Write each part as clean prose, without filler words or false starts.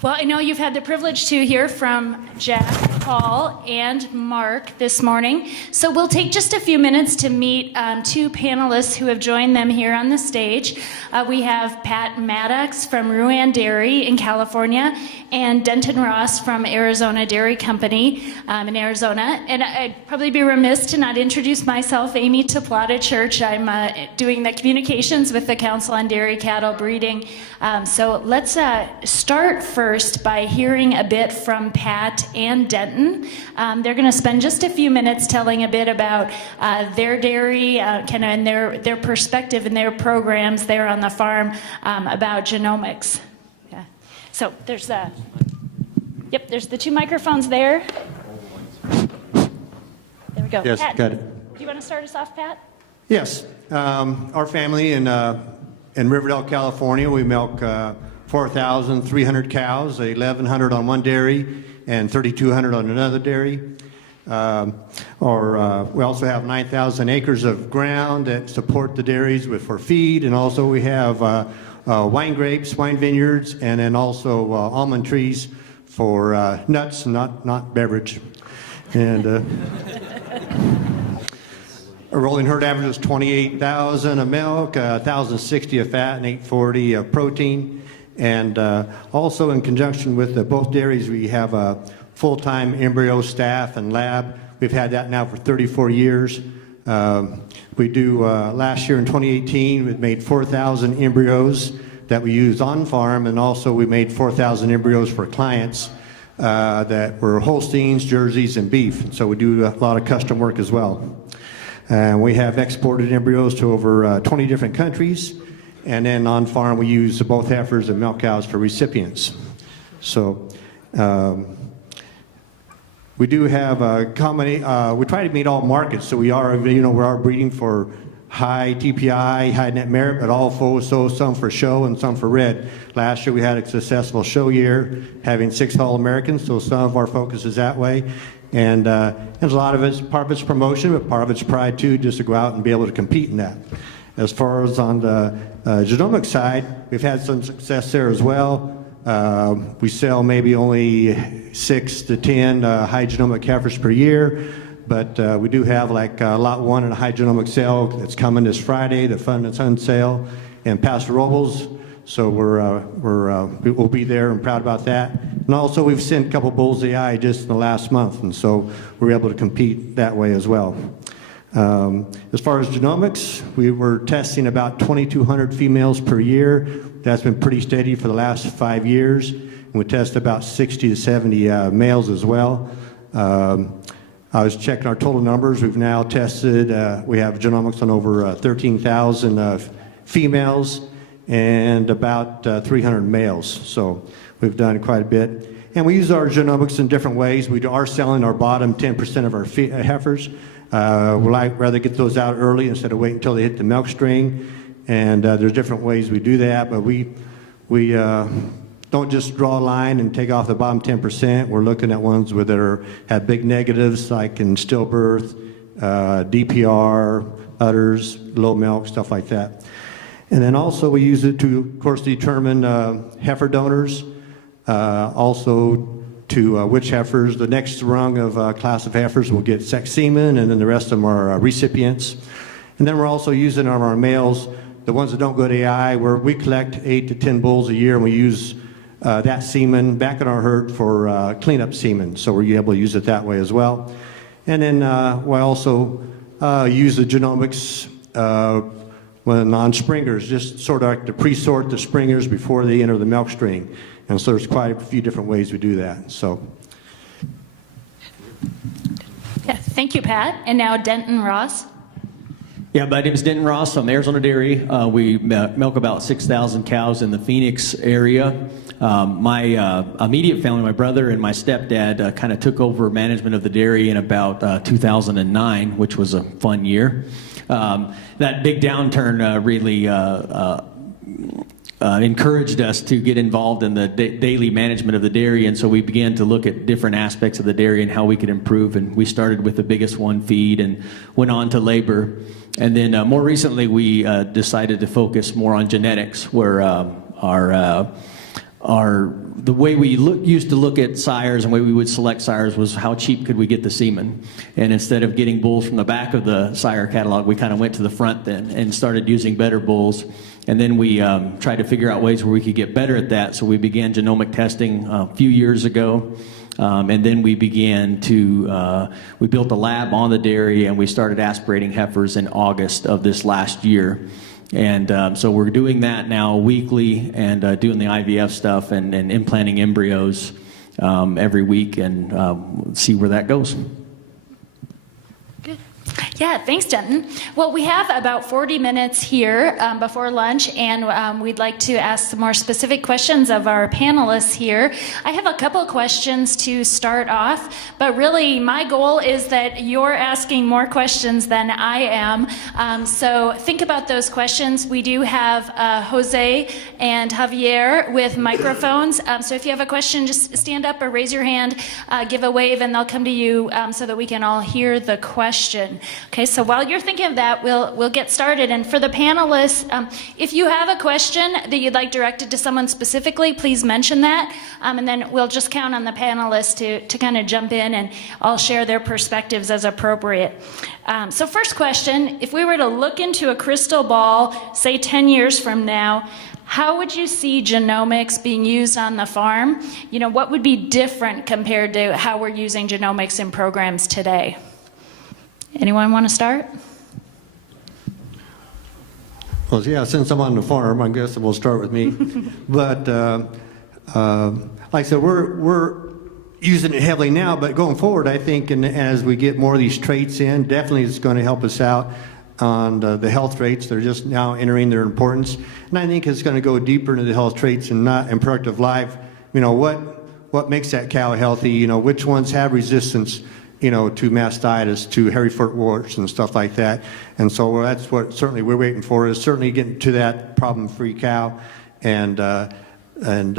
Well, I know you've had the privilege to hear from Jack, Paul, and Mark this morning. So we'll take just a few minutes to meet two panelists who have joined them here on the stage. We have Pat Maddox from RuAnn Dairy in California and Denton Ross from Arizona Dairy Company in Arizona. And I'd probably be remiss to not introduce myself, Amy Taplata Church. I'm doing the communications with the Council on Dairy Cattle Breeding. So let's start first by hearing a bit from Pat and Denton. They're going to spend just a few minutes telling a bit about their dairy, and their perspective and their programs there on the farm about genomics. Yeah. So there's the two microphones there. There we go. Yes, Pat, got it. do you want to start us off, Pat? Yes. Our family in Riverdale, California, we milk 4,300 cows, 1,100 on one dairy and 3,200 on another dairy. We also have 9,000 acres of ground that support the dairies for feed, and also we have wine grapes, wine vineyards, and then also almond trees for nuts, not beverage. And a rolling herd average is 28,000 of milk, 1,060 of fat, and 840 of protein. And also in conjunction with both dairies, we have a full-time embryo staff and lab. We've had that now for 34 years. We do, last year in 2018, we made 4,000 embryos that we used on farm, and also we made 4,000 embryos for clients that were Holsteins, Jerseys, and beef. And so we do a lot of custom work as well. And we have exported embryos to over 20 different countries. And then on farm, we use both heifers and milk cows for recipients. So we do have a combination. We try to meet all markets. So we are breeding for high TPI, high net merit, but also some for show and some for red. Last year we had a successful show year, having 6 All-Americans. So some of our focus is that way. And there's a lot of it's part of it's promotion, but part of it's pride too, just to go out and be able to compete in that. As far as on the genomic side, we've had some success there as well. We sell maybe only 6 to 10 high genomic heifers per year, but we do have like lot 1 in a high genomic sale that's coming this Friday, the Fun and Sun sale in Paso Robles. So we'll be there and proud about that. And also we've sent a couple bulls the eye just in the last month, and so we're able to compete that way as well. As far as genomics, we were testing about 2,200 females per year. That's been pretty steady for the last 5 years. And we test about 60 to 70 males as well. I was checking our total numbers. We've now tested, we have genomics on over 13,000 females and about 300 males. So we've done quite a bit. And we use our genomics in different ways. We are selling our bottom 10% of our heifers. We'd rather get those out early instead of waiting until they hit the milk string. And there's different ways we do that, but we don't just draw a line and take off the bottom 10%. We're looking at ones that have big negatives, like in stillbirth, DPR, udders, low milk, stuff like that. And then also we use it to, of course, determine heifer donors, also to which heifers, the next rung of class of heifers will get sex semen, and then the rest of them are recipients. And then we're also using our males, the ones that don't go to AI, where we collect 8 to 10 bulls a year, and we use that semen back in our herd for cleanup semen. So we're able to use it that way as well. And then we also use the genomics on springers, just sort of like to pre-sort the springers before they enter the milk stream. And so there's quite a few different ways we do that. So. Yeah, thank you, Pat. And now Denton Ross. Yeah, my name is Denton Ross. I'm Arizona Dairy. We milk about 6,000 cows in the Phoenix area. My immediate family, my brother and my stepdad, kind of took over management of the dairy in about 2009, which was a fun year. That big downturn really encouraged us to get involved in the daily management of the dairy, and so we began to look at different aspects of the dairy and how we could improve. And we started with the biggest one, feed, and went on to labor. And then more recently, we decided to focus more on genetics, where our the way we used to look at sires and the way we would select sires was how cheap could we get the semen. And instead of getting bulls from the back of the sire catalog, we kind of went to the front then and started using better bulls. And then we tried to figure out ways where we could get better at that. So we began genomic testing a few years ago. And then we began to, we built a lab on the dairy and we started aspirating heifers in August of this last year. And so we're doing that now weekly and doing the IVF stuff and implanting embryos every week and see where that goes. Good. Yeah, thanks, Denton. Well, we have about 40 minutes here before lunch, and we'd like to ask some more specific questions of our panelists here. I have a couple questions to start off, but really my goal is that you're asking more questions than I am. So think about those questions. We do have Jose and Javier with microphones. So if you have a question, just stand up or raise your hand, give a wave, and they'll come to you so that we can all hear the question. Okay, so while you're thinking of that, we'll get started. And for the panelists, if you have a question that you'd like directed to someone specifically, please mention that. And then we'll just count on the panelists to kind of jump in and all share their perspectives as appropriate. So first question, if we were to look into a crystal ball, say 10 years from now, how would you see genomics being used on the farm? You know, what would be different compared to how we're using genomics in programs today? Anyone want to start? Well, yeah, since I'm on the farm, I guess we'll start with me. But like I said, we're using it heavily now, but going forward, I think, and as we get more of these traits in, definitely it's going to help us out on the health traits. They're just now entering their importance. And I think it's going to go deeper into the health traits and not in productive life. You know, what makes that cow healthy? You know, which ones have resistance, you know, to mastitis, to hairy foot warts and stuff like that. And so that's what certainly we're waiting for, is certainly getting to that problem-free cow and going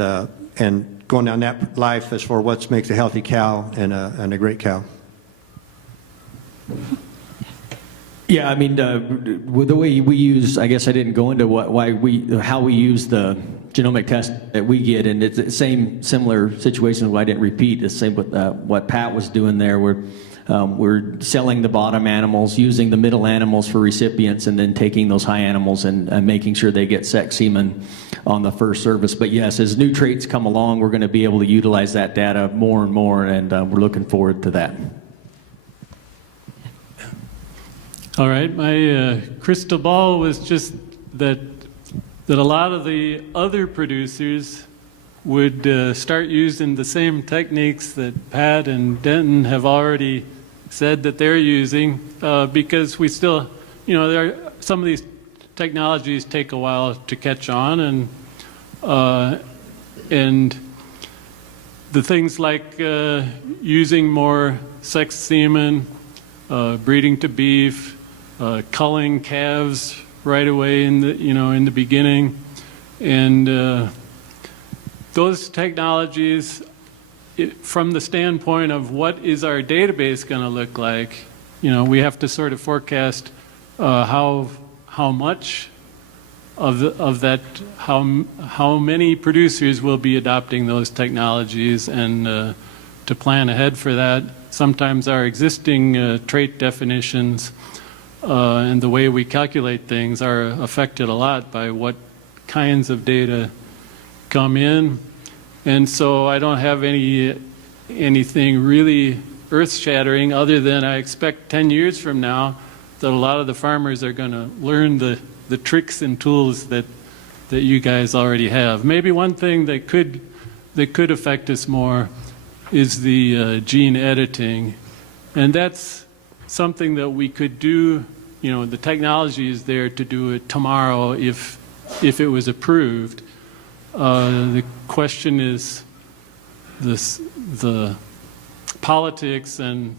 down that life as for what makes a healthy cow and a great cow. Yeah, I mean, the way we use, I guess I didn't go into how we use the genomic test that we get, and it's the same similar situation. I didn't repeat the same with what Pat was doing there. We're selling the bottom animals, using the middle animals for recipients, and then taking those high animals and making sure they get sex semen on the first service. But yes, as new traits come along, we're going to be able to utilize that data more and more, and we're looking forward to that. All right, my crystal ball was just that a lot of the other producers would start using the same techniques that Pat and Denton have already said that they're using, because we still, you know, some of these technologies take a while to catch on, and the things like using more sex semen, breeding to beef, culling calves right away in the beginning, and those technologies, from the standpoint of what is our database going to look like, you know, we have to sort of forecast how much of that, how many producers will be adopting those technologies, and to plan ahead for that. Sometimes our existing trait definitions and the way we calculate things are affected a lot by what kinds of data come in. And so I don't have anything really earth-shattering, other than I expect 10 years from now that a lot of the farmers are going to learn the tricks and tools that you guys already have. Maybe one thing that could affect us more is the gene editing, and that's something that we could do. You know, the technology is there to do it tomorrow if it was approved. The question is the politics and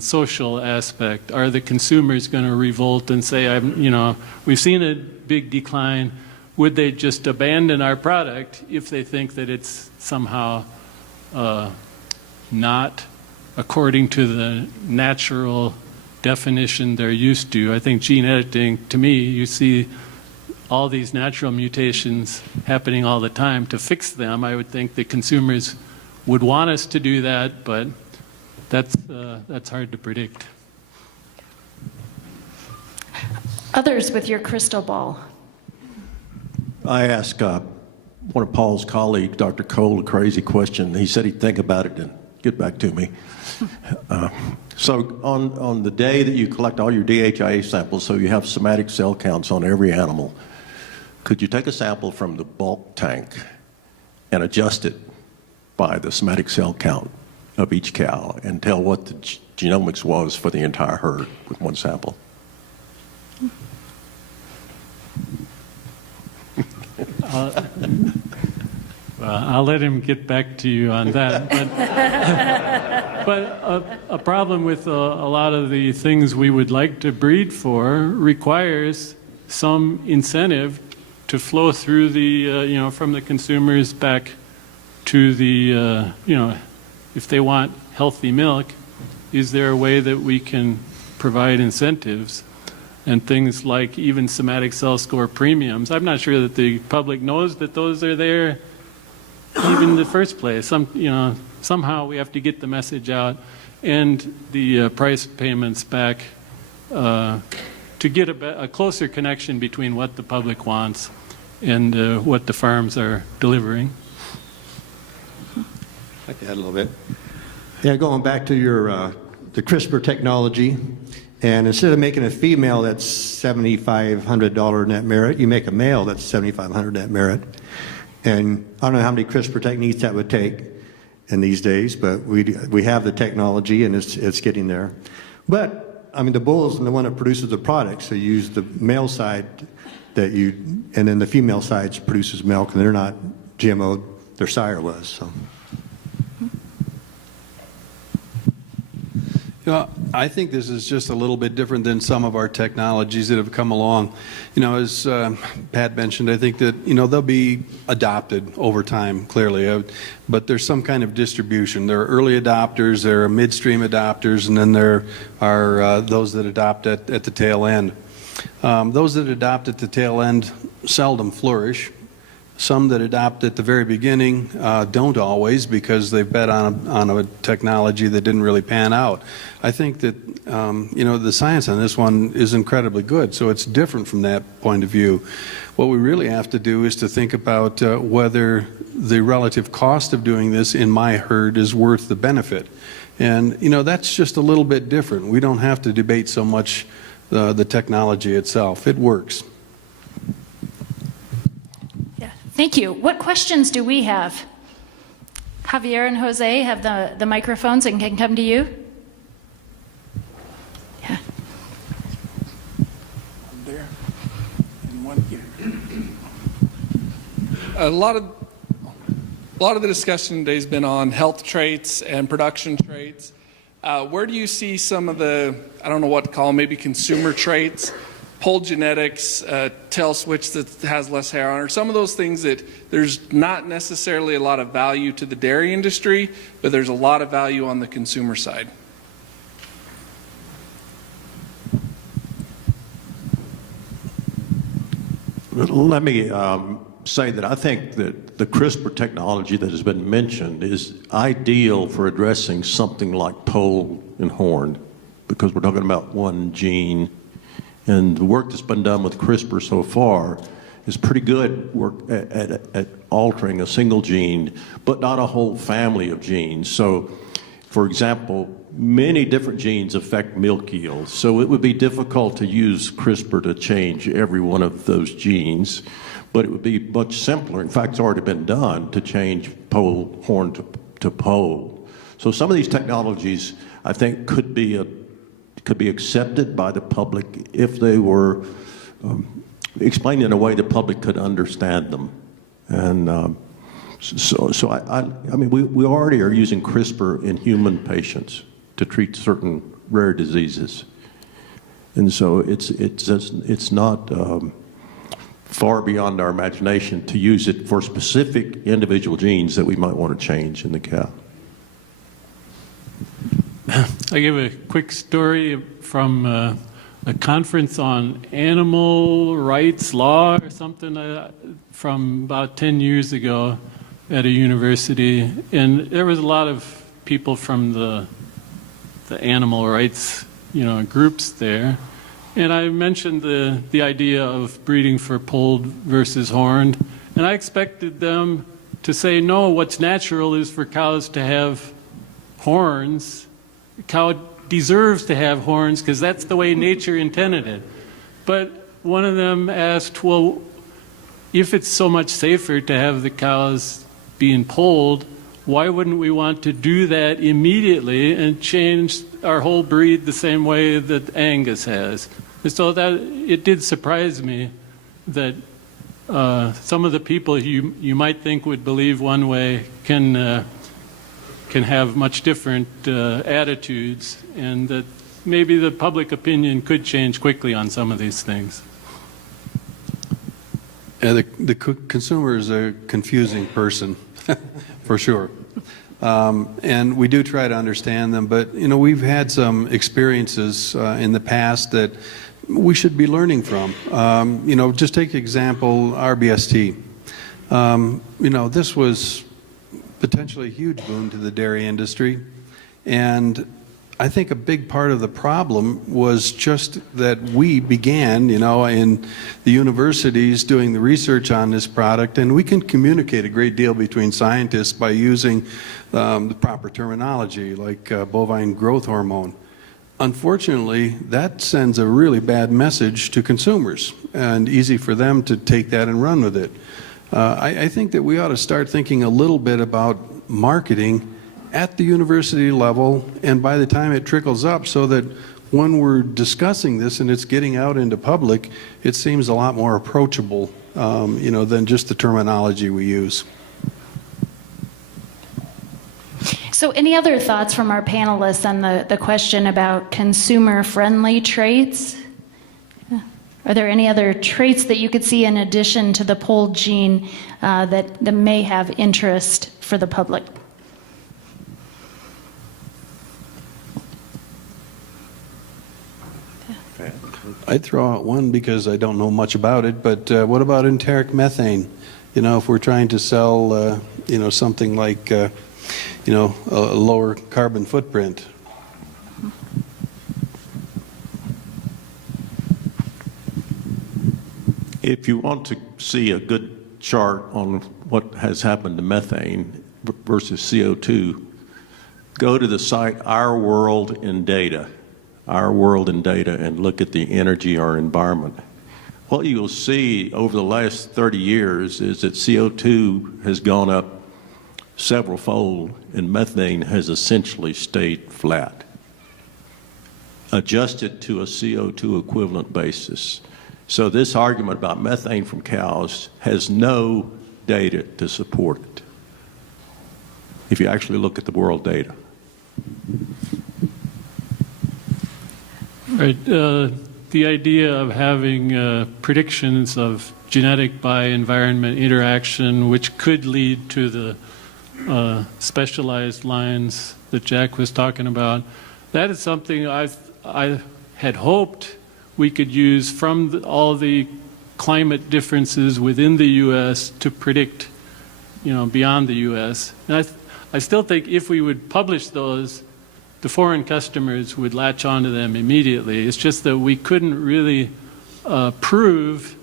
social aspect. Are the consumers going to revolt and say, we've seen a big decline? Would they just abandon our product if they think that it's somehow not according to the natural definition they're used to? I think gene editing, to me, you see all these natural mutations happening all the time, to fix them, I would think the consumers would want us to do that, but that's hard to predict. Others with your crystal ball. I asked one of Paul's colleagues, Dr. Cole, a crazy question. He said he'd think about it and get back to me. So on the day that you collect all your DHIA samples, so you have somatic cell counts on every animal, could you take a sample from the bulk tank and adjust it by the somatic cell count of each cow and tell what the genomics was for the entire herd with one sample? Well, I'll let him get back to you on that. But a problem with a lot of the things we would like to breed for requires some incentive to flow through the, from the consumers back to the, if they want healthy milk, is there a way that we can provide incentives? And things like even somatic cell score premiums. I'm not sure that the public knows that those are there even in the first place. Somehow we have to get the message out and the price payments back to get a closer connection between what the public wants and what the farms are delivering. I can add a little bit. Yeah, going back to your the CRISPR technology, and instead of making a female that's $7,500 net merit, you make a male that's $7,500 net merit. And I don't know how many CRISPR techniques that would take in these days, but we have the technology and it's getting there. But I mean, the bull is the one that produces the product, so you use the male side and then the female side produces milk, and they're not GMO'd, their sire was. So. I think this is just a little bit different than some of our technologies that have come along. As Pat mentioned, I think that, they'll be adopted over time, clearly, but there's some kind of distribution. There are early adopters, there are midstream adopters, and then there are those that adopt at the tail end. Those that adopt at the tail end seldom flourish. Some that adopt at the very beginning don't always, because they've bet on a technology that didn't really pan out. I think that the science on this one is incredibly good, so it's different from that point of view. What we really have to do is to think about whether the relative cost of doing this in my herd is worth the benefit. And that's just a little bit different. We don't have to debate so much the technology itself. It works. Thank you. What questions do we have? Javier and Jose have the microphones and can come to you. Yeah. One there and one here. A lot of the discussion today has been on health traits and production traits. Where do you see some of the, I don't know what to call them, maybe consumer traits? Poll genetics, tail switch that has less hair on it, some of those things that there's not necessarily a lot of value to the dairy industry, but there's a lot of value on the consumer side. Let me say that I think that the CRISPR technology that has been mentioned is ideal for addressing something like pole and horn, because we're talking about one gene. And the work that's been done with CRISPR so far is pretty good work at altering a single gene, but not a whole family of genes. So, for example, many different genes affect milk yield. So it would be difficult to use CRISPR to change every one of those genes, but it would be much simpler. In fact, it's already been done to change pole, horn to pole. So some of these technologies, I think, could be accepted by the public if they were explained in a way the public could understand them. And so I mean, we already are using CRISPR in human patients to treat certain rare diseases. And so it's not far beyond our imagination to use it for specific individual genes that we might want to change in the cow. I give a quick story from a conference on animal rights law or something from about 10 years ago at a university, and there was a lot of people from the animal rights, groups there. And I mentioned the idea of breeding for polled versus horned, and I expected them to say, no, what's natural is for cows to have horns. A cow deserves to have horns because that's the way nature intended it. But one of them asked, well, if it's so much safer to have the cows being polled, why wouldn't we want to do that immediately and change our whole breed the same way that Angus has? And so that it did surprise me that some of the people you might think would believe one way can have much different attitudes, and that maybe the public opinion could change quickly on some of these things. Yeah, the consumer is a confusing person, for sure. And we do try to understand them, but we've had some experiences in the past that we should be learning from. Just take example RBST. This was potentially a huge boon to the dairy industry, and I think a big part of the problem was just that we began, in the universities doing the research on this product, and we can communicate a great deal between scientists by using the proper terminology like bovine growth hormone. Unfortunately, that sends a really bad message to consumers, and easy for them to take that and run with it. I think that we ought to start thinking a little bit about marketing at the university level, and by the time it trickles up, so that when we're discussing this and it's getting out into public, it seems a lot more approachable, than just the terminology we use. So any other thoughts from our panelists on the question about consumer-friendly traits? Are there any other traits that you could see in addition to the polled gene that may have interest for the public? I'd throw out one because I don't know much about it, but what about enteric methane? If we're trying to sell, something like, a lower carbon footprint. If you want to see a good chart on what has happened to methane versus CO2, go to the site Our World in Data, and look at the energy or environment. What you'll see over the last 30 years is that CO2 has gone up several fold and methane has essentially stayed flat, adjusted to a CO2 equivalent basis. So this argument about methane from cows has no data to support it, if you actually look at the world data. Right. The idea of having predictions of genetic by environment interaction, which could lead to the specialized lines that Jack was talking about, that is something I had hoped we could use from all the climate differences within the U.S. to predict, beyond the U.S. And I still think if we would publish those, the foreign customers would latch onto them immediately. It's just that we couldn't really prove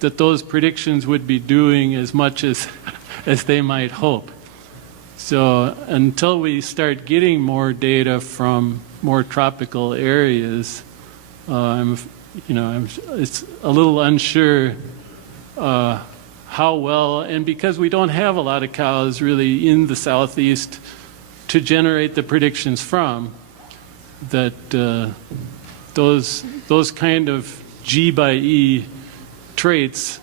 that those predictions would be doing as much as they might hope. So until we start getting more data from more tropical areas, it's a little unsure how well, and because we don't have a lot of cows really in the southeast to generate the predictions from, that those kind of G by E traits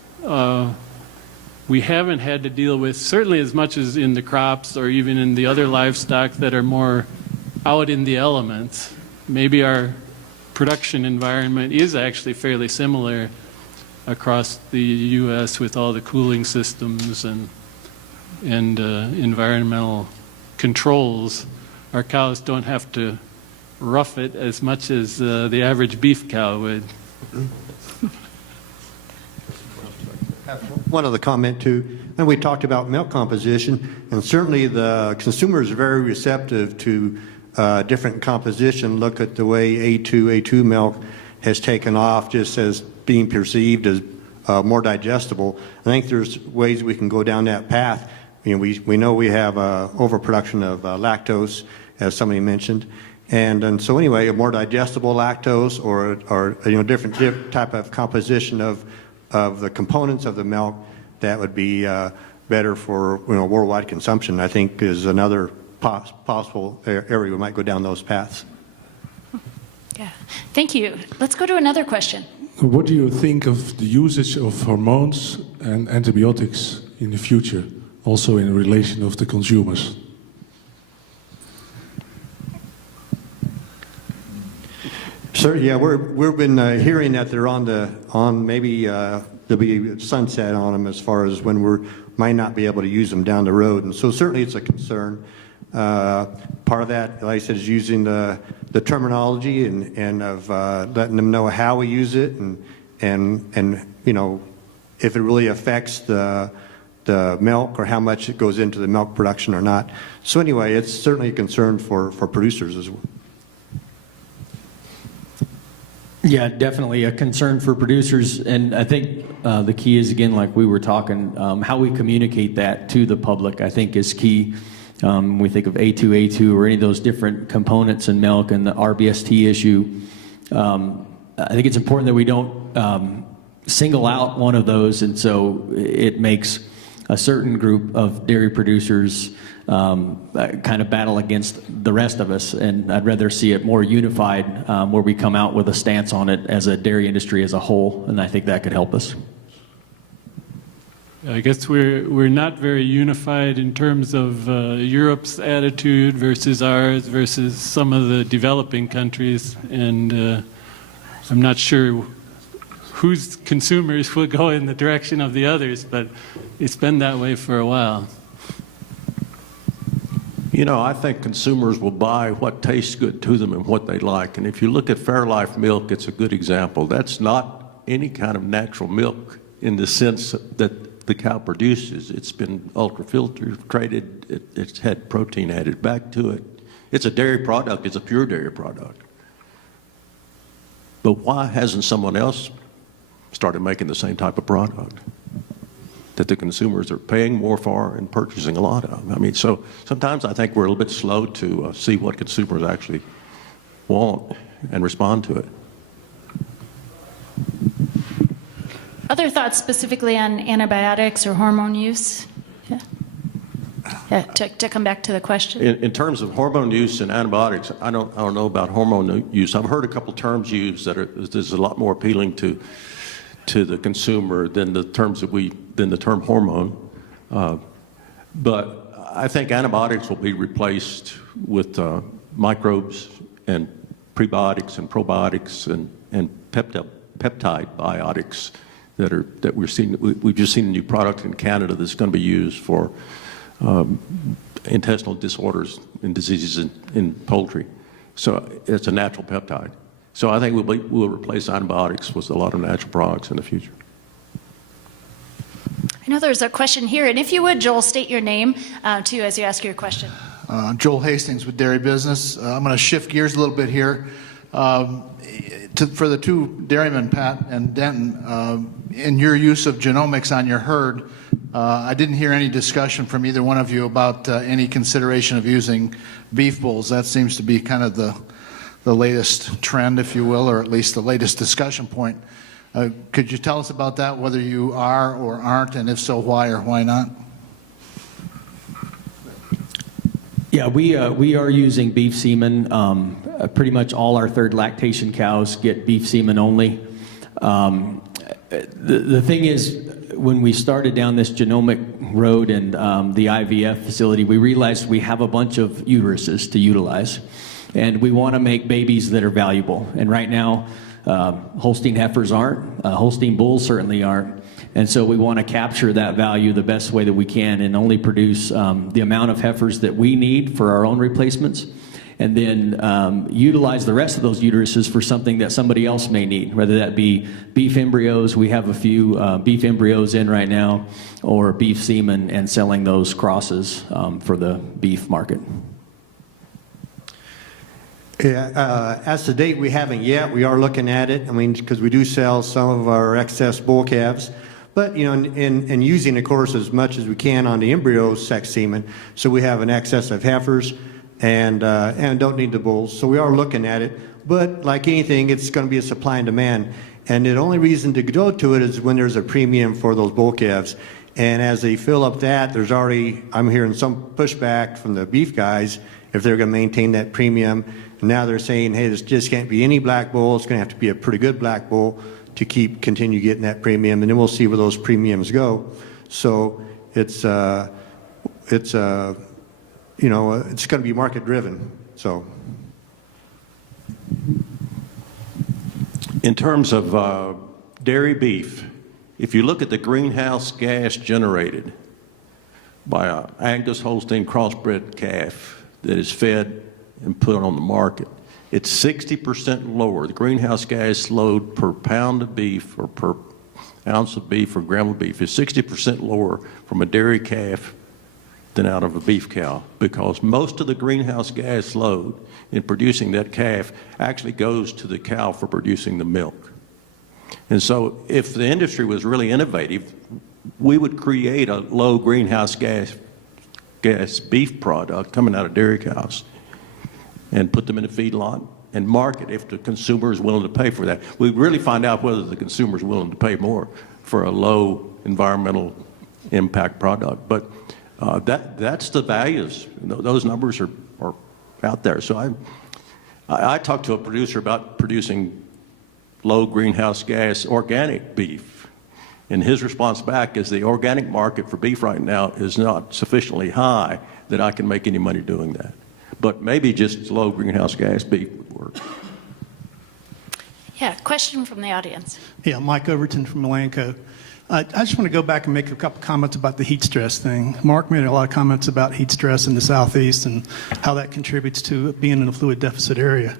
we haven't had to deal with, certainly as much as in the crops or even in the other livestock that are more out in the elements. Maybe our production environment is actually fairly similar across the U.S. with all the cooling systems and environmental controls. Our cows don't have to rough it as much as the average beef cow would. One other comment too, and we talked about milk composition, and certainly the consumers are very receptive to different composition. Look at the way A2 milk has taken off just as being perceived as more digestible. I think there's ways we can go down that path. You know, we know we have overproduction of lactose, as somebody mentioned, and so anyway, a more digestible lactose or you know different type of composition of the components of the milk that would be better for worldwide consumption. I think is another possible area we might go down those paths. Yeah, thank you. Let's go to another question. What do you think of the usage of hormones and antibiotics in the future, also in relation of the consumers? Sir, yeah, we've been hearing that they're on maybe there'll be sunset on them as far as when we might not be able to use them down the road, and so certainly it's a concern. Part of that, like I said, is using the terminology and of letting them know how we use it and you know if it really affects the milk or how much it goes into the milk production or not. So anyway, it's certainly a concern for producers as well. Yeah, definitely a concern for producers, and I think the key is, again, like we were talking, how we communicate that to the public, I think is key. When we think of A2 or any of those different components in milk and the RBST issue, I think it's important that we don't single out one of those, and so it makes a certain group of dairy producers kind of battle against the rest of us, and I'd rather see it more unified, where we come out with a stance on it as a dairy industry as a whole, and I think that could help us. I guess we're not very unified in terms of Europe's attitude versus ours versus some of the developing countries, and I'm not sure whose consumers will go in the direction of the others, but it's been that way for a while. You know, I think consumers will buy what tastes good to them and what they like. And if you look at Fairlife milk, it's a good example. That's not any kind of natural milk in the sense that the cow produces. It's been ultra-filtered, it's had protein added back to it. It's a dairy product, it's a pure dairy product. But why hasn't someone else started making the same type of product that the consumers are paying more for and purchasing a lot of? I mean, so sometimes I think we're a little bit slow to see what consumers actually want and respond to it. Other thoughts specifically on antibiotics or hormone use? Yeah, to come back to the question. In terms of hormone use and antibiotics, I don't know about hormone use. I've heard a couple terms used that is a lot more appealing to the consumer than the term hormone. But I think antibiotics will be replaced with microbes and prebiotics and probiotics and peptide biotics that we're seeing. We've just seen a new product in Canada that's going to be used for intestinal disorders and diseases in poultry. So it's a natural peptide. So I think we'll replace antibiotics with a lot of natural products in the future. I know there's a question here, and if you would, Joel, state your name too as you ask your question. Joel Hastings with Dairy Business. I'm going to shift gears a little bit here. For the two dairymen, Pat and Denton, in your use of genomics on your herd, I didn't hear any discussion from either one of you about any consideration of using beef bulls. That seems to be kind of the latest trend, if you will, or at least the latest discussion point. Could you tell us about that, whether you are or aren't, and if so, why or why not? Yeah, we are using beef semen. Pretty much all our third lactation cows get beef semen only. The thing is, when we started down this genomic road and the IVF facility, we realized we have a bunch of uteruses to utilize, and we want to make babies that are valuable. And right now, Holstein heifers aren't, Holstein bulls certainly aren't. And so we want to capture that value the best way that we can and only produce the amount of heifers that we need for our own replacements. and then utilize the rest of those uteruses for something that somebody else may need, whether that be beef embryos. We have a few beef embryos in right now, or beef semen, and selling those crosses for the beef market. Yeah, as to date, we haven't yet. We are looking at it. I mean, because we do sell some of our excess bull calves, but you know, in using, of course, as much as we can on the embryo sex semen. So we have an excess of heifers and don't need the bulls. So we are looking at it. But like anything, it's going to be a supply and demand. And the only reason to go to it is when there's a premium for those bull calves. And as they fill up that, there's already, I'm hearing some pushback from the beef guys if they're going to maintain that premium. And now they're saying, hey, this just can't be any black bull. It's going to have to be a pretty good black bull to continue getting that premium. And then we'll see where those premiums go. So it's you know, it's going to be market driven. So. In terms of dairy beef, if you look at the greenhouse gas generated by an Angus Holstein crossbred calf that is fed and put on the market, it's 60% lower. The greenhouse gas load per pound of beef or per ounce of beef or gram of beef is 60% lower from a dairy calf than out of a beef cow, because most of the greenhouse gas load in producing that calf actually goes to the cow for producing the milk. And so if the industry was really innovative, we would create a low greenhouse gas beef product coming out of dairy cows and put them in a feedlot and market if the consumer is willing to pay for that. We really find out whether the consumer is willing to pay more for a low environmental impact product. But that's the values. Those numbers are out there. So I talked to a producer about producing low greenhouse gas organic beef, and his response back is the organic market for beef right now is not sufficiently high that I can make any money doing that. But maybe just low greenhouse gas beef would work. Yeah, question from the audience. Yeah, Mike Overton from Melanco. I just want to go back and make a couple comments about the heat stress thing. Mark made a lot of comments about heat stress in the Southeast and how that contributes to being in a fluid deficit area.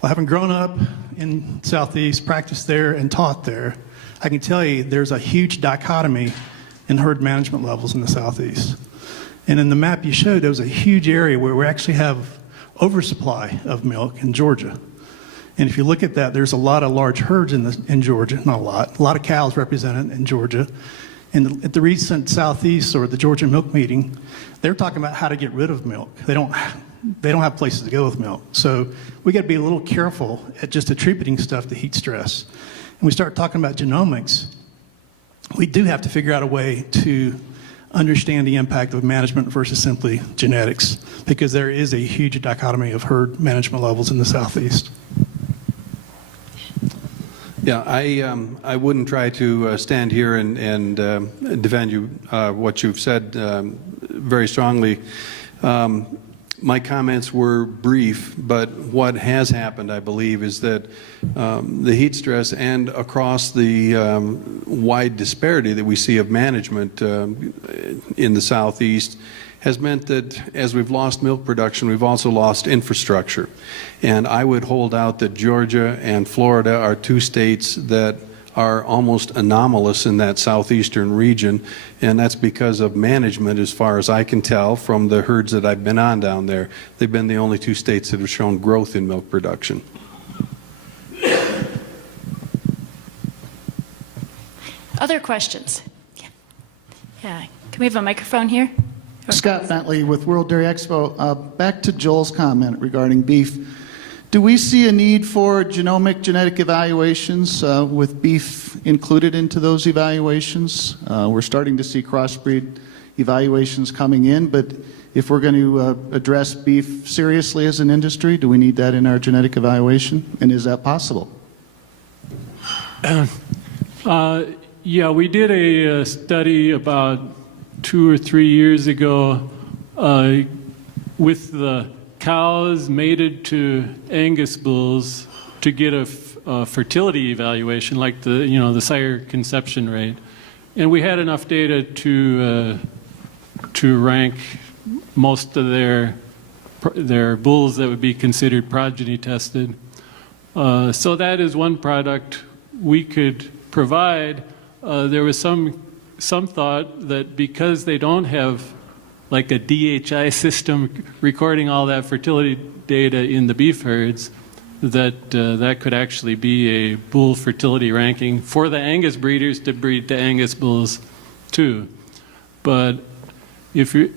Well, having grown up in Southeast, practiced there, and taught there, I can tell you there's a huge dichotomy in herd management levels in the Southeast. And in the map you showed, there was a huge area where we actually have oversupply of milk in Georgia. And if you look at that, there's a lot of large herds in Georgia, not a lot of cows represented in Georgia. And at the recent Southeast or the Georgia milk meeting, they're talking about how to get rid of milk. They don't have places to go with milk. So we got to be a little careful at just attributing stuff to heat stress. And we start talking about genomics, we do have to figure out a way to understand the impact of management versus simply genetics, because there is a huge dichotomy of herd management levels in the Southeast. Yeah, I wouldn't try to stand here and defend you, what you've said very strongly. My comments were brief, but what has happened, I believe, is that the heat stress and across the wide disparity that we see of management in the Southeast has meant that as we've lost milk production, we've also lost infrastructure. And I would hold out that Georgia and Florida are two states that are almost anomalous in that southeastern region, and that's because of management, as far as I can tell from the herds that I've been on down there. They've been the only two states that have shown growth in milk production. Other questions? Yeah. Can we have a microphone here? Scott Bentley with World Dairy Expo. Back to Joel's comment regarding beef. Do we see a need for genetic evaluations with beef included into those evaluations? We're starting to see crossbreed evaluations coming in, but if we're going to address beef seriously as an industry, do we need that in our genetic evaluation? And is that possible? Yeah, we did a study about 2 or 3 years ago with the cows mated to Angus bulls to get a fertility evaluation, like the sire conception rate, and we had enough data to rank most of their they're bulls that would be considered progeny tested. So that is one product we could provide. There was some thought that because they don't have like a DHI system recording all that fertility data in the beef herds, that that could actually be a bull fertility ranking for the Angus breeders to breed to Angus bulls too. But if you,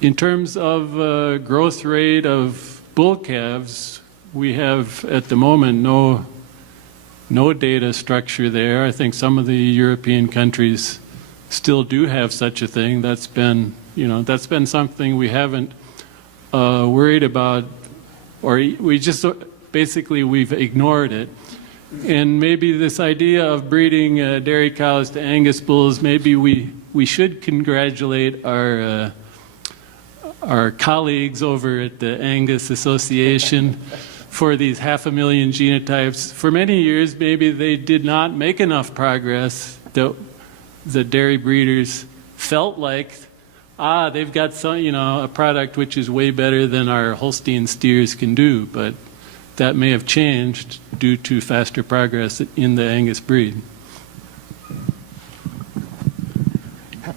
in terms of growth rate of bull calves, we have at the moment no data structure there. I think some of the European countries still do have such a thing. That's been something we haven't worried about, or we just basically we've ignored it. And maybe this idea of breeding dairy cows to Angus bulls, maybe we should congratulate our colleagues over at the Angus Association for these 500,000 genotypes. For many years, maybe they did not make enough progress. The dairy breeders felt like, they've got some, a product which is way better than our Holstein steers can do, but that may have changed due to faster progress in the Angus breed.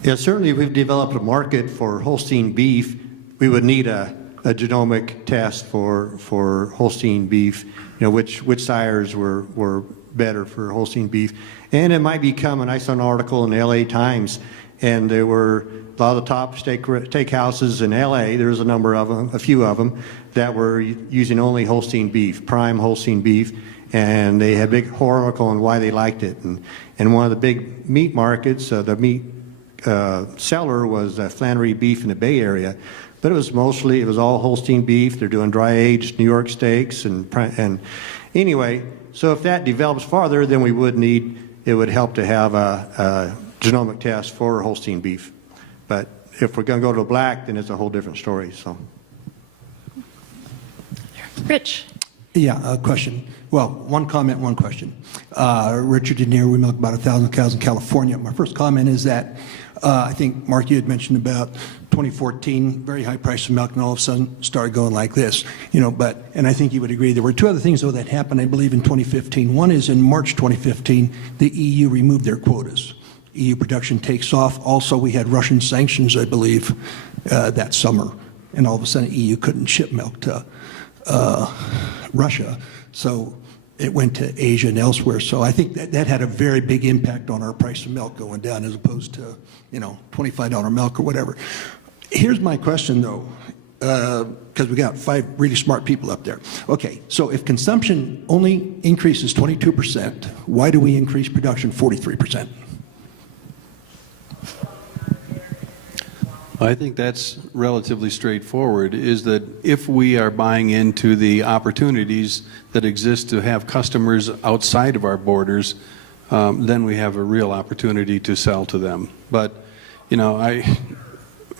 Yeah, certainly if we've developed a market for Holstein beef, we would need a genomic test for Holstein beef, which sires were better for Holstein beef. And it might become, and I saw an article in the LA Times, and there were a lot of the top steakhouses in LA, there's a number of them, a few of them, that were using only Holstein beef, prime Holstein beef, and they had a big article on why they liked it. And one of the big meat markets, the meat seller was Flannery Beef in the Bay Area, but it was all Holstein beef. They're doing dry aged New York steaks, and anyway, so if that develops farther, then it would help to have a genomic test for Holstein beef. But if we're going to go to black, then it's a whole different story. So, Rich. Yeah, a question. Well, one comment, one question. Richard Denier, we milk about 1,000 cows in California. My first comment is that I think, Mark, you had mentioned about 2014, very high price of milk, and all of a sudden started going like this. And I think you would agree there were two other things, though, that happened, I believe, in 2015. One is in March 2015, the EU removed their quotas. EU production takes off. Also, we had Russian sanctions, I believe, that summer. And all of a sudden, EU couldn't ship milk to Russia. So it went to Asia and elsewhere. So I think that had a very big impact on our price of milk going down as opposed to, $25 milk or whatever. Here's my question, though, because we got 5 really smart people up there. Okay, so if consumption only increases 22%, why do we increase production 43%? I think that's relatively straightforward, is that if we are buying into the opportunities that exist to have customers outside of our borders, then we have a real opportunity to sell to them. But,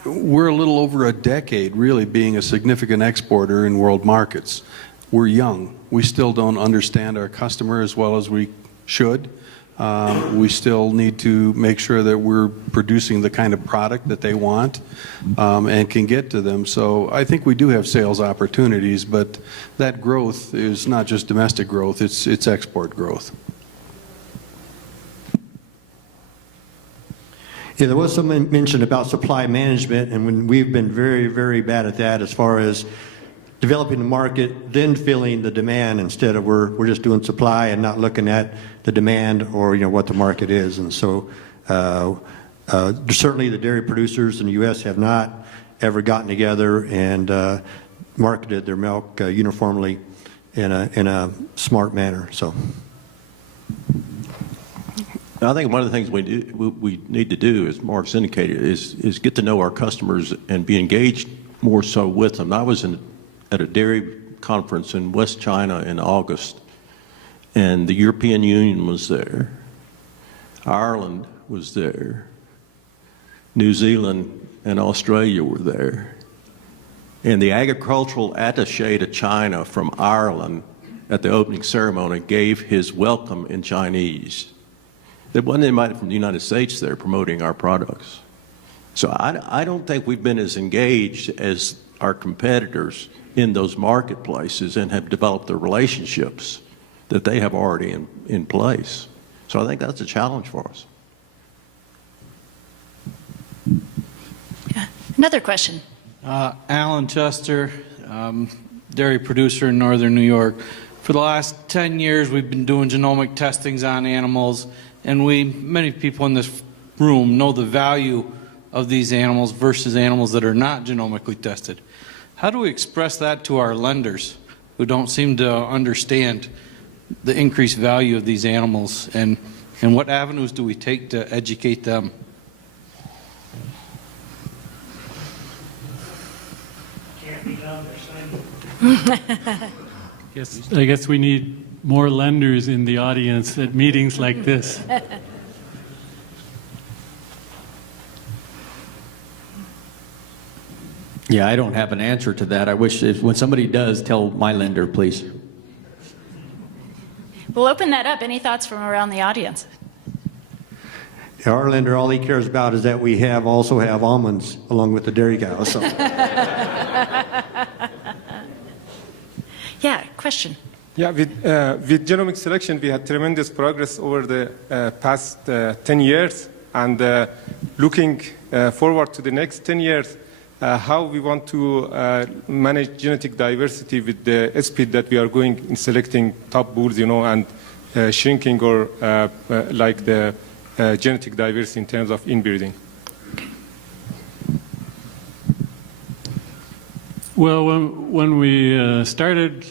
we're a little over a decade really being a significant exporter in world markets. We're young. We still don't understand our customer as well as we should. We still need to make sure that we're producing the kind of product that they want and can get to them. So I think we do have sales opportunities, but that growth is not just domestic growth, it's export growth. Yeah, there was some mention about supply management, and when we've been very, very bad at that as far as developing the market, then filling the demand instead of we're just doing supply and not looking at the demand or what the market is. And so certainly the dairy producers in the U.S. have not ever gotten together and marketed their milk uniformly in a smart manner. So. I think one of the things we need to do, as Mark's indicated, is get to know our customers and be engaged more so with them. I was at a dairy conference in West China in August, and the European Union was there, Ireland was there, New Zealand and Australia were there, and the agricultural attaché to China from Ireland at the opening ceremony gave his welcome in Chinese. There wasn't anybody from the United States there promoting our products. So I don't think we've been as engaged as our competitors in those marketplaces and have developed the relationships that they have already in place. So I think that's a challenge for us. Yeah. Another question. Alan Chester, dairy producer in northern New York. For the last 10 years, we've been doing genomic testings on animals, and many people in this room know the value of these animals versus animals that are not genomically tested. How do we express that to our lenders who don't seem to understand the increased value of these animals, and what avenues do we take to educate them? I guess we need more lenders in the audience at meetings like this. Yeah, I don't have an answer to that. I wish when somebody does, tell my lender, please. We'll open that up. Any thoughts from around the audience? Yeah, our lender, all he cares about is that we also have almonds along with the dairy cows. So. Yeah, question. Yeah, with genomic selection, we had tremendous progress over the past 10 years. And looking forward to the next 10 years, how we want to manage genetic diversity with the speed that we are going in selecting top bulls, and shrinking or like the genetic diversity in terms of inbreeding. Well, when we started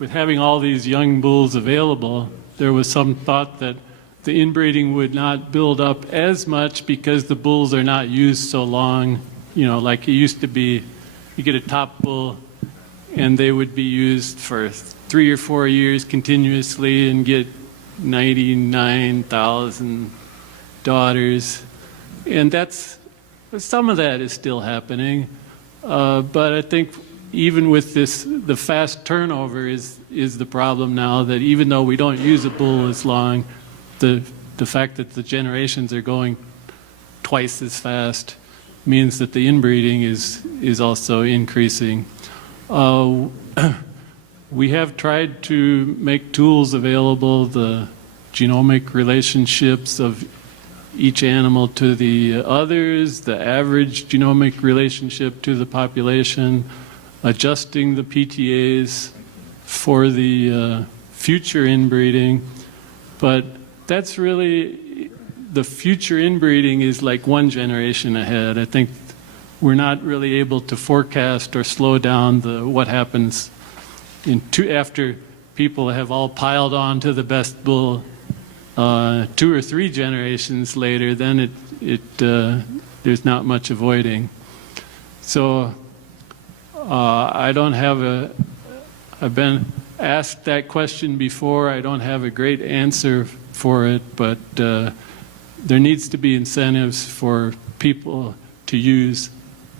with having all these young bulls available, there was some thought that the inbreeding would not build up as much because the bulls are not used so long. Like it used to be, you get a top bull and they would be used for 3 or 4 years continuously and get 99,000 daughters. And some of that is still happening. But I think even with the fast turnover is the problem now, that even though we don't use a bull as long, the fact that the generations are going twice as fast means that the inbreeding is also increasing. We have tried to make tools available, the genomic relationships of each animal to the others, the average genomic relationship to the population, adjusting the PTAs for the future inbreeding. But that's really, the future inbreeding is like one generation ahead. I think we're not really able to forecast or slow down what happens after people have all piled on to the best bull 2 or 3 generations later. Then there's not much avoiding. So I don't have I've been asked that question before. I don't have a great answer for it, but there needs to be incentives for people to use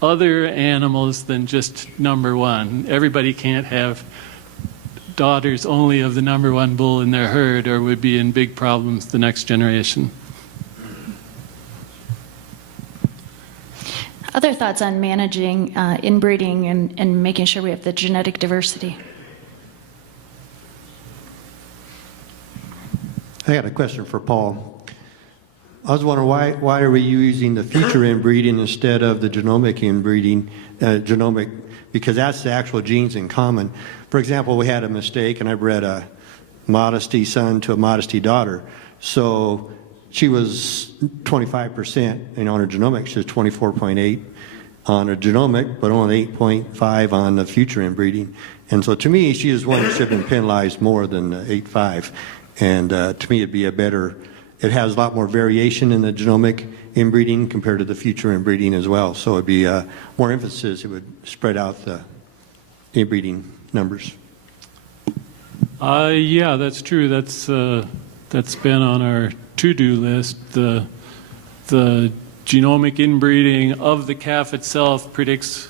other animals than just number one. Everybody can't have daughters only of the number one bull in their herd, or would be in big problems the next generation. Other thoughts on managing inbreeding and making sure we have the genetic diversity? I got a question for Paul. I was wondering why are we using the future inbreeding instead of the genomic inbreeding, because that's the actual genes in common. For example, we had a mistake and I bred a modesty son to a modesty daughter. So she was 25%, and on her genomic she was 24.8 on her genomic, but only 8.5 on the future inbreeding. And so to me, she is one that should have been penalized more than 8.5. And to me, it'd be it has a lot more variation in the genomic inbreeding compared to the future inbreeding as well. So it'd be more emphasis. It would spread out the inbreeding numbers. Yeah, that's true. That's been on our to-do list. The genomic inbreeding of the calf itself predicts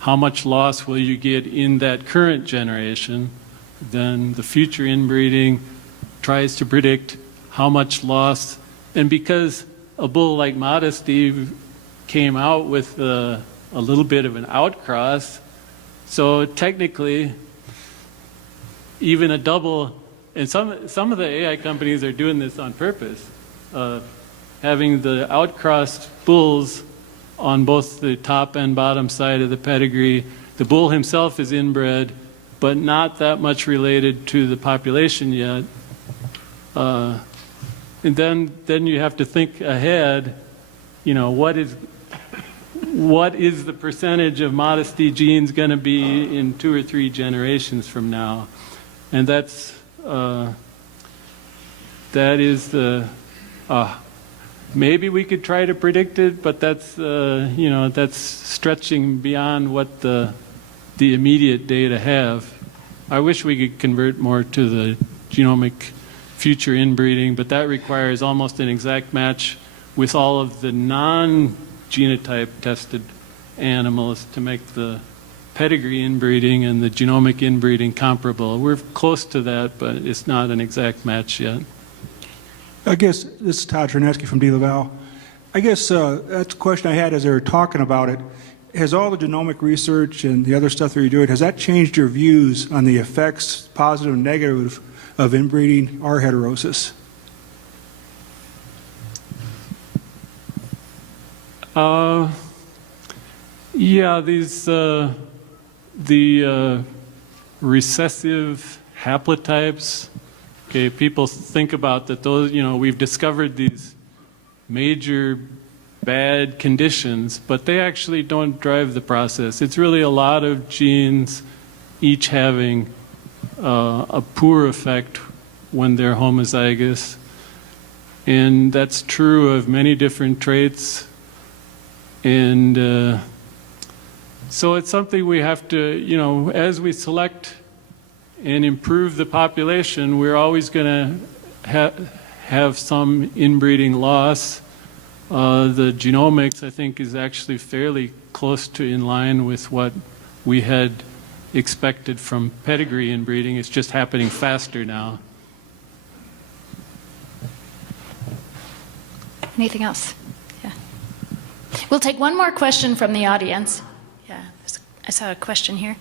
how much loss will you get in that current generation. Then the future inbreeding tries to predict how much loss, and because a bull like Modesty came out with a little bit of an outcross. So technically, even a double, and some of the AI companies are doing this on purpose, having the outcrossed bulls on both the top and bottom side of the pedigree. The bull himself is inbred, but not that much related to the population yet. And then you have to think ahead, you know, what is the percentage of modesty genes going to be in 2 or 3 generations from now? And that is the, maybe we could try to predict it, but that's, you know, that's stretching beyond what the immediate data have. I wish we could convert more to the genomic future inbreeding, but that requires almost an exact match with all of the non-genotype tested animals to make the pedigree inbreeding and the genomic inbreeding comparable. We're close to that, but it's not an exact match yet. I guess, this is Todd Terneski from DeLaval. I guess that's a question I had as they were talking about it. Has all the genomic research and the other stuff that you're doing, has that changed your views on the effects, positive and negative, of inbreeding or heterosis? Yeah, these the recessive haplotypes. Okay, people think about that. Those, you know, we've discovered these major bad conditions, but they actually don't drive the process. It's really a lot of genes, each having a poor effect when they're homozygous, and that's true of many different traits. And so it's something we have to, you know, as we select and improve the population, we're always going to have some inbreeding loss. The genomics, I think, is actually fairly close to in line with what we had expected from pedigree inbreeding. It's just happening faster now. Anything else? Yeah. We'll take one more question from the audience. Yeah, I saw a question here.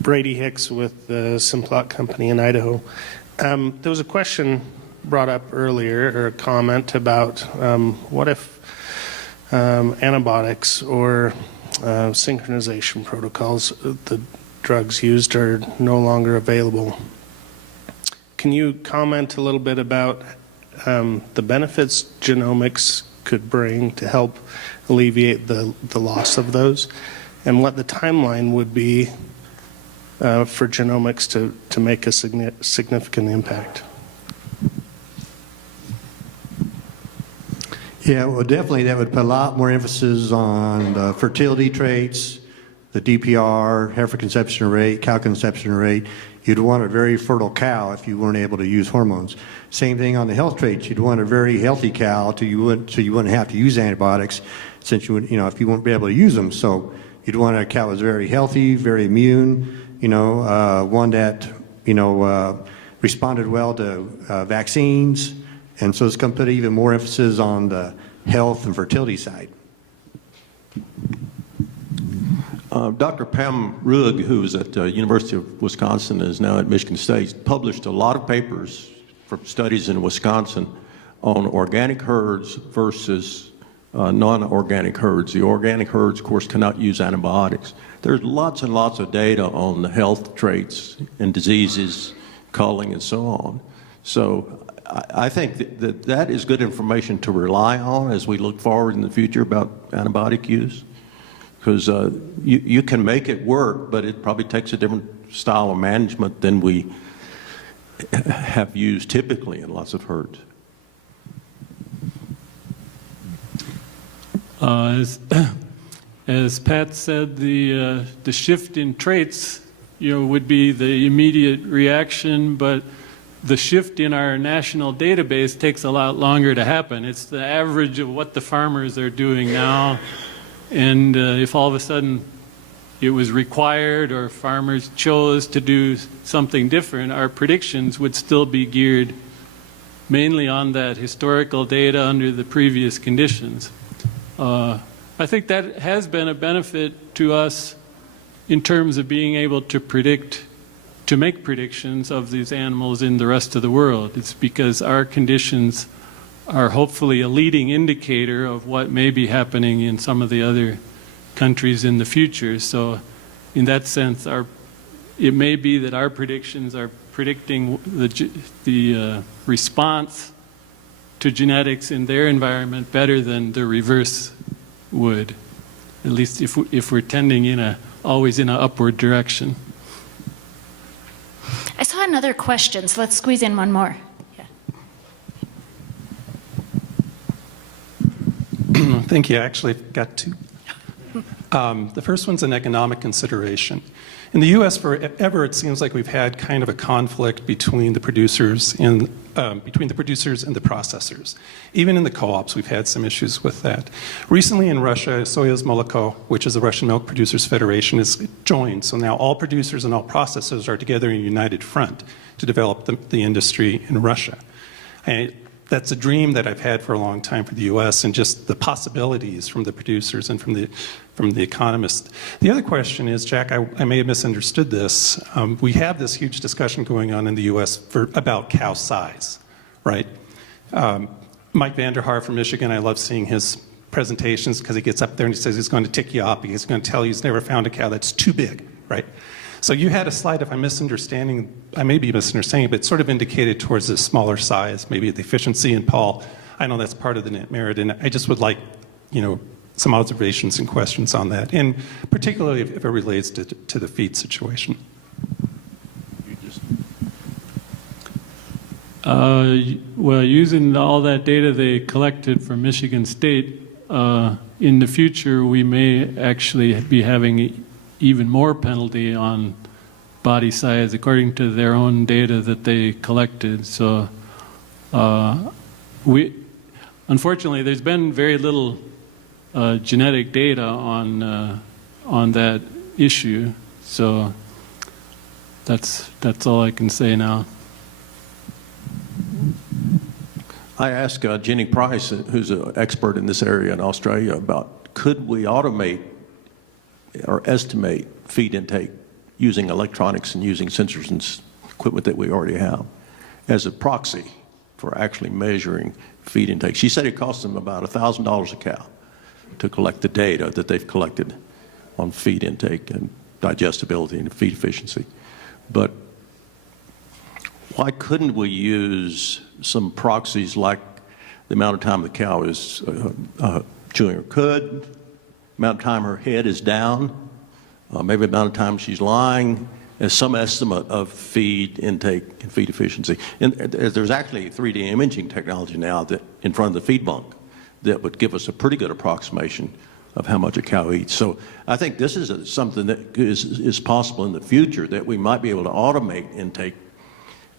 Brady Hicks with the Simplot Company in Idaho. There was a question brought up earlier, or a comment about what if antibiotics or synchronization protocols, the drugs used, are no longer available. Can you comment a little bit about the benefits genomics could bring to help alleviate the loss of those, and what the timeline would be for genomics to make a significant impact? Yeah, well, definitely that would put a lot more emphasis on the fertility traits, the DPR, heifer conception rate, cow conception rate. You'd want a very fertile cow if you weren't able to use hormones. Same thing on the health traits. You'd want a very healthy cow so you wouldn't have to use antibiotics, since you would, you know, if you wouldn't be able to use them. So you'd want a cow that's very healthy, very immune, you know, one that, you know, responded well to vaccines. And so it's going to put even more emphasis on the health and fertility side. Dr. Pam Rugg, who is at the University of Wisconsin and is now at Michigan State, published a lot of papers for studies in Wisconsin on organic herds versus non-organic herds. The organic herds, of course, cannot use antibiotics. There's lots and lots of data on the health traits and diseases, culling, and so on. So I think that is good information to rely on as we look forward in the future about antibiotic use, because you can make it work, but it probably takes a different style of management than we have used typically in lots of herds. As Pat said, the shift in traits, you know, would be the immediate reaction, but the shift in our national database takes a lot longer to happen. It's the average of what the farmers are doing now, and if all of a sudden it was required or farmers chose to do something different, our predictions would still be geared mainly on that historical data under the previous conditions. I think that has been a benefit to us in terms of being able to make predictions of these animals in the rest of the world. It's because our conditions are hopefully a leading indicator of what may be happening in some of the other countries in the future. So in that sense, it may be that our predictions are predicting the response to genetics in their environment better than the reverse would, at least if we're tending always in an upward direction. I saw another question, so let's squeeze in one more. Thank you. I actually got two. The first one's an economic consideration. In the U.S., forever, it seems like we've had kind of a conflict between the producers and the processors. Even in the co-ops, we've had some issues with that. Recently in Russia, Soyuz Moloko, which is the Russian Milk Producers Federation, is joined. So now all producers and all processors are together in a united front to develop the industry in Russia. That's a dream that I've had for a long time for the U.S. and just the possibilities from the producers and from the economists. The other question is, Jack, I may have misunderstood this. We have this huge discussion going on in the U.S. about cow size, right? Mike Vanderhaar from Michigan, I love seeing his presentations because he gets up there and he says he's going to tick you off. He's going to tell you he's never found a cow that's too big, right? So you had a slide, if I'm misunderstanding, I may be misunderstanding, but it sort of indicated towards a smaller size, maybe the efficiency. And Paul, I know that's part of the net merit, and I just would like, some observations and questions on that, and particularly if it relates to the feed situation. Well, using all that data they collected from Michigan State, in the future we may actually be having even more penalty on body size according to their own data that they collected. So unfortunately, there's been very little genetic data on that issue. So that's all I can say now. I asked Jenny Price, who's an expert in this area in Australia, about could we automate or estimate feed intake using electronics and using sensors and equipment that we already have as a proxy for actually measuring feed intake. She said it costs them about $1,000 a cow to collect the data that they've collected on feed intake and digestibility and feed efficiency. But why couldn't we use some proxies like the amount of time the cow is chewing her cud, amount of time her head is down, maybe the amount of time she's lying, as some estimate of feed intake and feed efficiency. And there's actually 3D imaging technology now that in front of the feed bunk that would give us a pretty good approximation of how much a cow eats. So I think this is something that is possible in the future, that we might be able to automate intake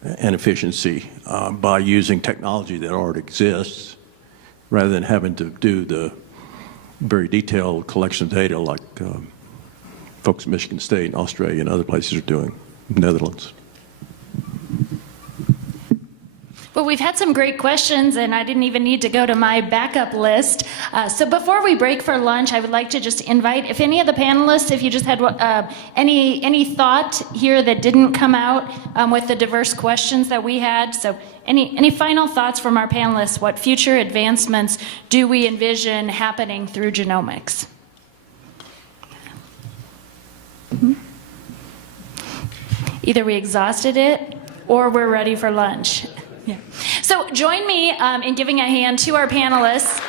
and efficiency by using technology that already exists, rather than having to do the very detailed collection of data like folks in Michigan State and Australia and other places are doing, Netherlands. Well, we've had some great questions, and I didn't even need to go to my backup list. So before we break for lunch, I would like to just invite, if any of the panelists, if you just had any thought here that didn't come out with the diverse questions that we had. So any final thoughts from our panelists? What future advancements do we envision happening through genomics? Either we exhausted it or we're ready for lunch. Yeah. So join me in giving a hand to our panelists.